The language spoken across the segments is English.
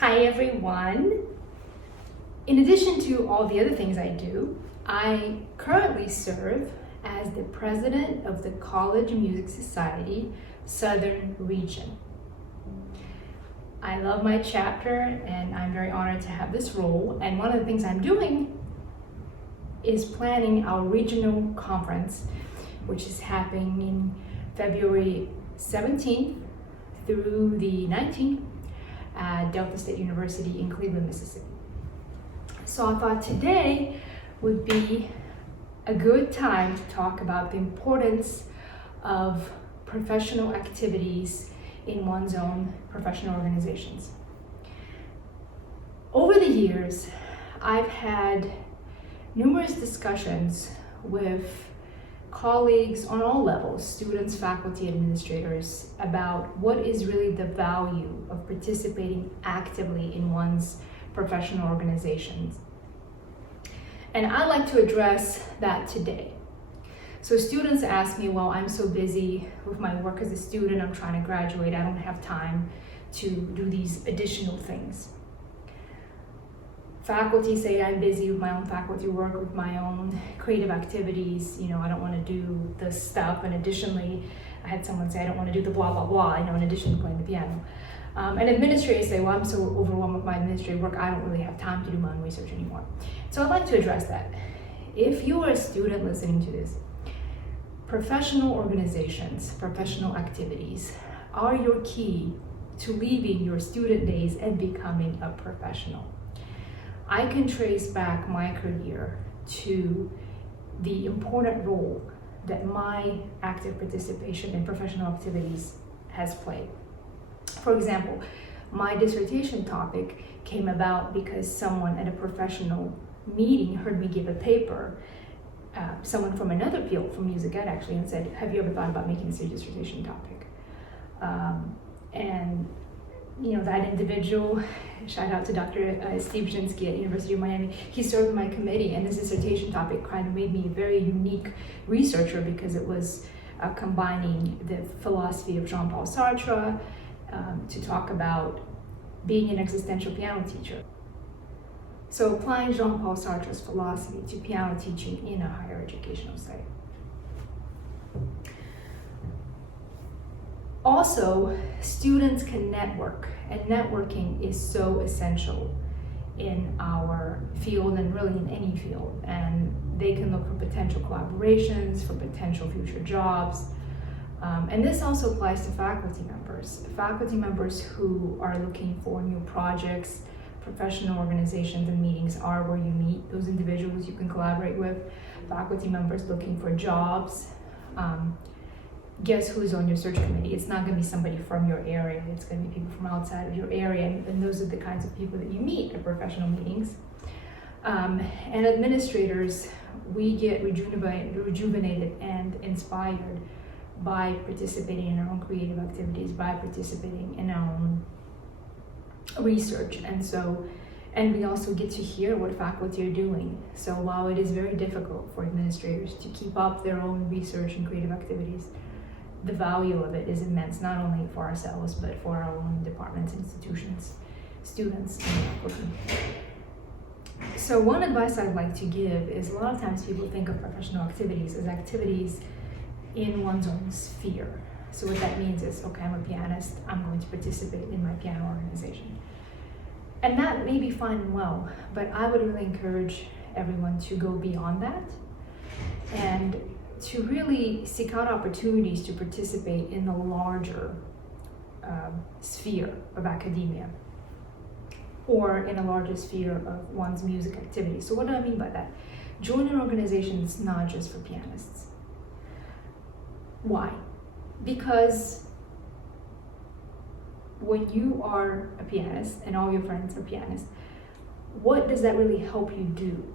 Hi everyone. In addition to all the other things I do, I currently serve as the president of the College Music Society Southern Region. I love my chapter and I'm very honored to have this role, and one of the things I'm doing is planning our regional conference, which is happening in February 17th through the 19th at Delta State University in Cleveland, Mississippi. So I thought today would be a good time to talk about the importance of professional activities in one's own professional organizations. Over the years, I've had numerous discussions with colleagues on all levels, students, faculty, administrators, about what is really the value of participating actively in one's professional organizations. And I'd like to address that today. So students ask me, well, I'm so busy with my work as a student, I'm trying to graduate, I don't have time to do these additional things. Faculty say I'm busy with my own faculty work, with my own creative activities, I don't want to do the stuff, and additionally, I had someone say I don't want to do the blah, blah, blah, in addition to playing the piano. And administrators say, well, I'm so overwhelmed with my administrative work, I don't really have time to do my own research anymore. So I'd like to address that. If you are a student listening to this, professional organizations, professional activities are your key to leaving your student days and becoming a professional. I can trace back my career to the important role that my active participation in professional activities has played. For example, my dissertation topic came about because someone at a professional meeting heard me give a paper, someone from another field, from music ed actually, and said, have you ever thought about making this your dissertation topic? That individual, shout out to Dr. Steve Brzezinski at University of Miami, he served my committee, and this dissertation topic kind of made me a very unique researcher because it was combining the philosophy of Jean-Paul Sartre to talk about being an existential piano teacher. So applying Jean-Paul Sartre's philosophy to piano teaching in a higher educational setting. Also, students can network, and networking is so essential in our field and really in any field. And they can look for potential collaborations, for potential future jobs. And this also applies to faculty members. Faculty members who are looking for new projects, professional organizations and meetings are where you meet those individuals you can collaborate with. Faculty members looking for jobs. Guess who's on your search committee? It's not going to be somebody from your area. It's going to be people from outside of your area, and those are the kinds of people that you meet at professional meetings. And administrators, we get rejuvenated and inspired by participating in our own creative activities, by participating in our own research. And we also get to hear what faculty are doing. So while it is very difficult for administrators to keep up their own research and creative activities, the value of it is immense, not only for ourselves, but for our own departments, institutions, students, and faculty. So one advice I'd like to give is a lot of times people think of professional activities as activities in one's own sphere. So what that means is, okay, I'm a pianist, I'm going to participate in my piano organization. And that may be fine and well, but I would really encourage everyone to go beyond that and to really seek out opportunities to participate in the larger sphere of academia or in a larger sphere of one's music activity. So what do I mean by that? Join an organization that's not just for pianists. Why? Because when you are a pianist and all your friends are pianists, what does that really help you do?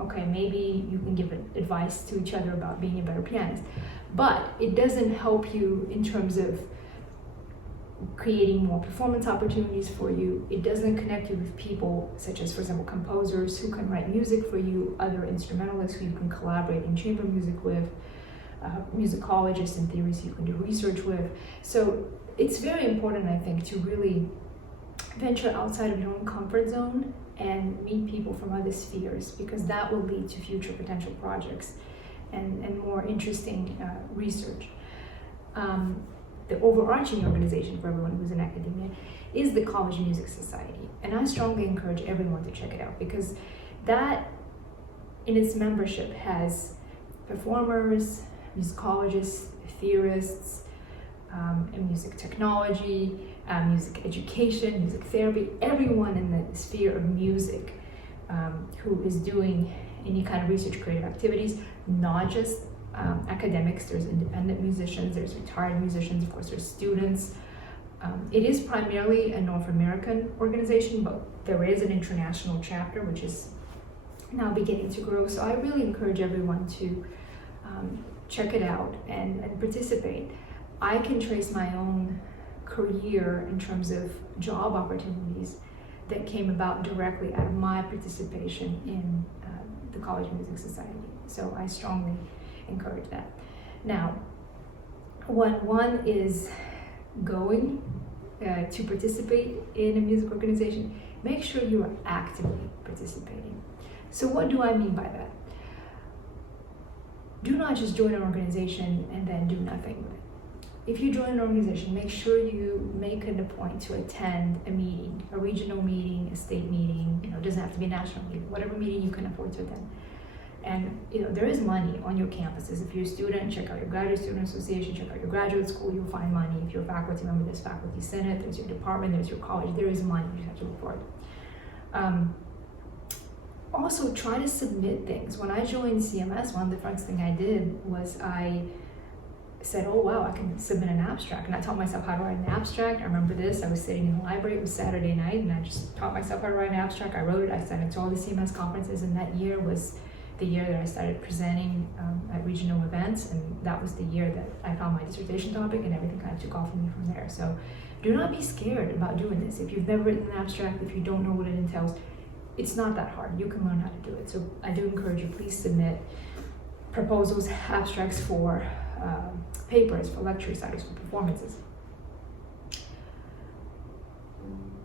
Okay, maybe you can give advice to each other about being a better pianist, but it doesn't help you in terms of creating more performance opportunities for you. It doesn't connect you with people such as, for example, composers who can write music for you, other instrumentalists who you can collaborate in chamber music with, musicologists and theorists you can do research with. So it's very important, I think, to really venture outside of your own comfort zone and meet people from other spheres, because that will lead to future potential projects and more interesting research. The overarching organization for everyone who's in academia is the College Music Society, and I strongly encourage everyone to check it out, because that in its membership has performers, musicologists, theorists, and music technology, music education, music therapy, everyone in the sphere of music who is doing any kind of research creative activities, not just academics. There's independent musicians, there's retired musicians, of course there's students. It is primarily a North American organization, but there is an international chapter which is now beginning to grow. So I really encourage everyone to check it out and participate. I can trace my own career in terms of job opportunities that came about directly out of my participation in the College Music Society. So I strongly encourage that. Now, when one is going to participate in a music organization, make sure you are actively participating. So what do I mean by that? Do not just join an organization and then do nothing with it. If you join an organization, make sure you make it a point to attend a meeting, a regional meeting, a state meeting. It doesn't have to be a national meeting, whatever meeting you can afford to attend. And there is money on your campuses. If you're a student, check out your graduate student association, check out your graduate school, you'll find money. If you're a faculty member, there's faculty senate, there's your department, there's your college, there is money, you just have to look for it. Also, try to submit things. When I joined CMS, one of the first things I did was I said, oh wow, I can submit an abstract. And I taught myself how to write an abstract. I remember this, I was sitting in the library, it was Saturday night, and I just taught myself how to write an abstract. I wrote it, I sent it to all the CMS conferences, and that year was the year that I started presenting at regional events, and that was the year that I found my dissertation topic, and everything kind of took off for me from there. So do not be scared about doing this. If you've never written an abstract, if you don't know what it entails, it's not that hard. You can learn how to do it. So I do encourage you, please submit proposals, abstracts for papers, for lecture recitals, for performances.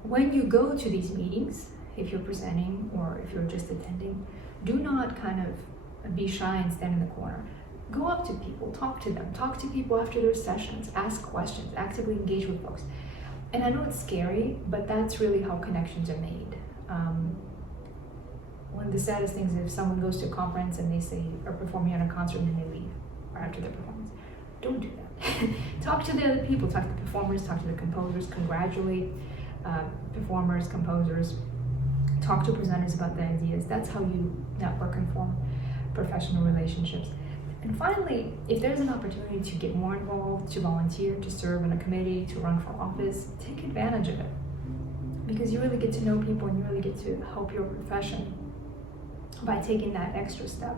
When you go to these meetings, if you're presenting or if you're just attending, do not kind of be shy and stand in the corner. Go up to people, talk to them, talk to people after their sessions, ask questions, actively engage with folks. And I know it's scary, but that's really how connections are made. One of the saddest things is if someone goes to a conference and they say, are performing at a concert, and then they leave, or after their performance. Don't do that. Talk to the other people, talk to the performers, talk to the composers, congratulate performers, composers, talk to presenters about the ideas. That's how you network and form professional relationships. And finally, if there's an opportunity to get more involved, to volunteer, to serve in a committee, to run for office, take advantage of it. Because you really get to know people and you really get to help your profession by taking that extra step.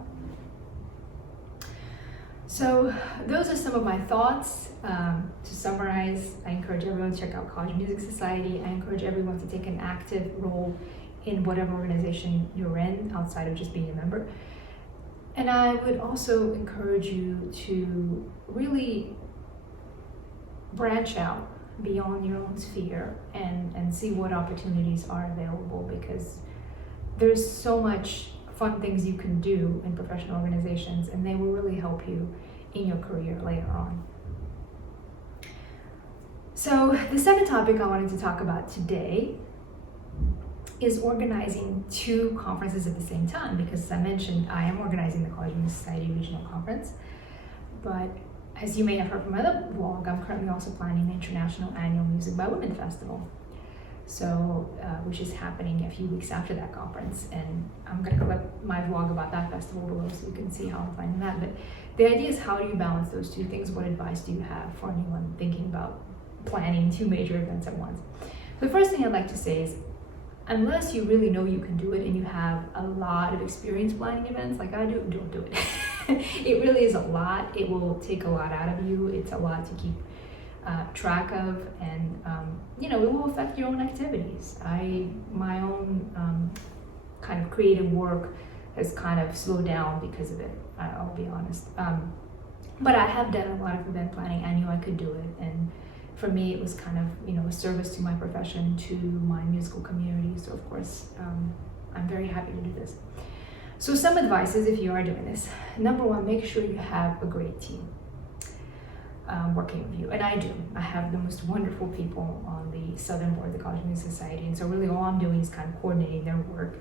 So those are some of my thoughts. To summarize, I encourage everyone to check out College Music Society. I encourage everyone to take an active role in whatever organization you're in, outside of just being a member. And I would also encourage you to really branch out beyond your own sphere and see what opportunities are available, because there's so much fun things you can do in professional organizations, and they will really help you in your career later on. So the second topic I wanted to talk about today is organizing two conferences at the same time, because as I mentioned, I am organizing the College Music Society Regional Conference, but as you may have heard from my other blog, I'm currently also planning the International Annual Music by Women Festival, so which is happening a few weeks after that conference, and I'm going to clip my vlog about that festival below so you can see how I'm planning that. But the idea is, how do you balance those two things? What advice do you have for anyone thinking about planning two major events at once? The first thing I'd like to say is, unless you really know you can do it and you have a lot of experience planning events like I do, don't do it. It really is a lot. It will take a lot out of you. It's a lot to keep track of, and it will affect your own activities. My own kind of creative work has kind of slowed down because of it, I'll be honest. But I have done a lot of event planning. I knew I could do it, and for me, it was kind of, a service to my profession, to my musical community. So of course, I'm very happy to do this. So some advices if you are doing this. Number one, make sure you have a great team working with you. And I do. I have the most wonderful people on the Southern Board of the College Music Society. And so really all I'm doing is kind of coordinating their work.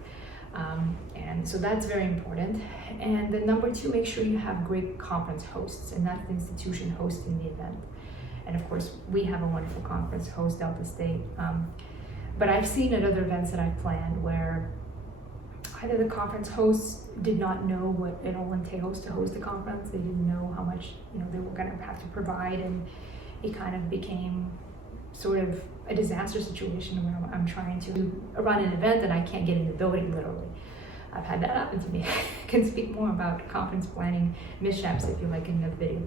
And so that's very important. And then number two, make sure you have great conference hosts, and that's the institution hosting the event. And of course, we have a wonderful conference host, Delta State. But I've seen at other events that I've planned where either the conference hosts did not know what it all entails to host a conference. They didn't know how much they were going to have to provide, and it kind of became sort of a disaster situation where I'm trying to run an event and I can't get in the building, literally. I've had that happen to me. I can speak more about conference planning mishaps if you like in another video.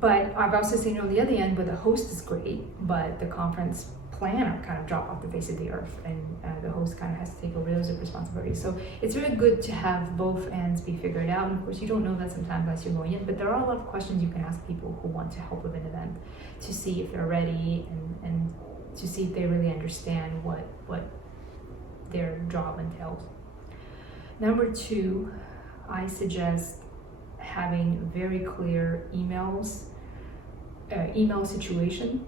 But I've also seen on the other end where the host is great, but the conference planner kind of dropped off the face of the earth, and the host kind of has to take over those responsibilities. So it's very good to have both ends be figured out. And of course, you don't know that sometimes unless you're going in, but there are a lot of questions you can ask people who want to help with an event to see if they're ready and to see if they really understand what their job entails. Number two, I suggest having very clear email situation.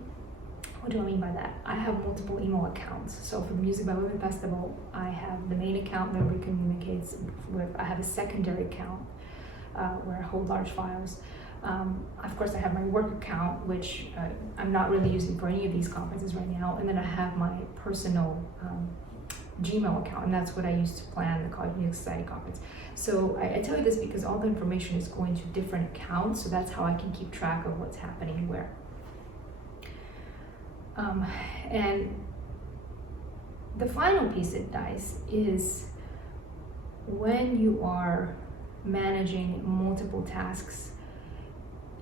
What do I mean by that? I have multiple email accounts. So for the Music by Women Festival, I have the main account where everybody communicates with. I have a secondary account where I hold large files. Of course, I have my work account, which I'm not really using for any of these conferences right now. And then I have my personal Gmail account, and that's what I use to plan the College Music Society conference. So I tell you this because all the information is going to different accounts, so that's how I can keep track of what's happening where. And the final piece of advice is when you are managing multiple tasks,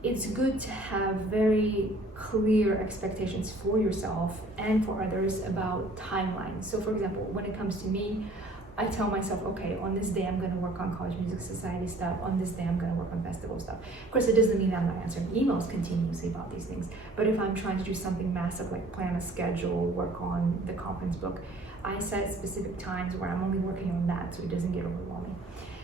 it's good to have very clear expectations for yourself and for others about timelines. So for example, when it comes to me, I tell myself, okay, on this day I'm going to work on College Music Society stuff, on this day I'm going to work on festival stuff. Of course, it doesn't mean that I'm not answering emails continuously about these things, but if I'm trying to do something massive like plan a schedule, work on the conference book, I set specific times where I'm only working on that so it doesn't get overwhelming.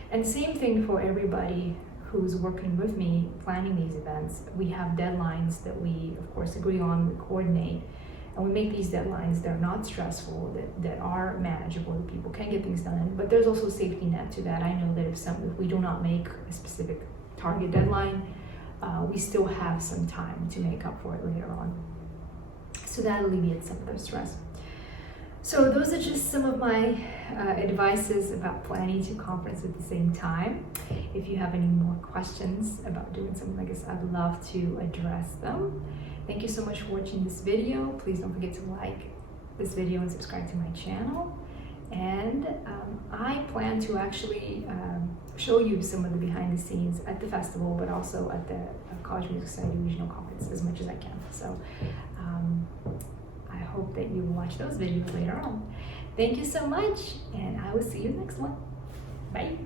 And same thing for everybody who's working with me planning these events. We have deadlines that we, of course, agree on, we coordinate, and we make these deadlines that are not stressful, that are manageable, that people can get things done. But there's also a safety net to that. I know that if we do not make a specific target deadline, we still have some time to make up for it later on. So that alleviates some of the stress. So those are just some of my advices about planning two conferences at the same time. If you have any more questions about doing something like this, I'd love to address them. Thank you so much for watching this video. Please don't forget to like this video and subscribe to my channel. And I plan to actually show you some of the behind the scenes at the festival, but also at the College Music Society Regional Conference as much as I can. So I hope that you will watch those videos later on. Thank you so much, and I will see you next one. Bye.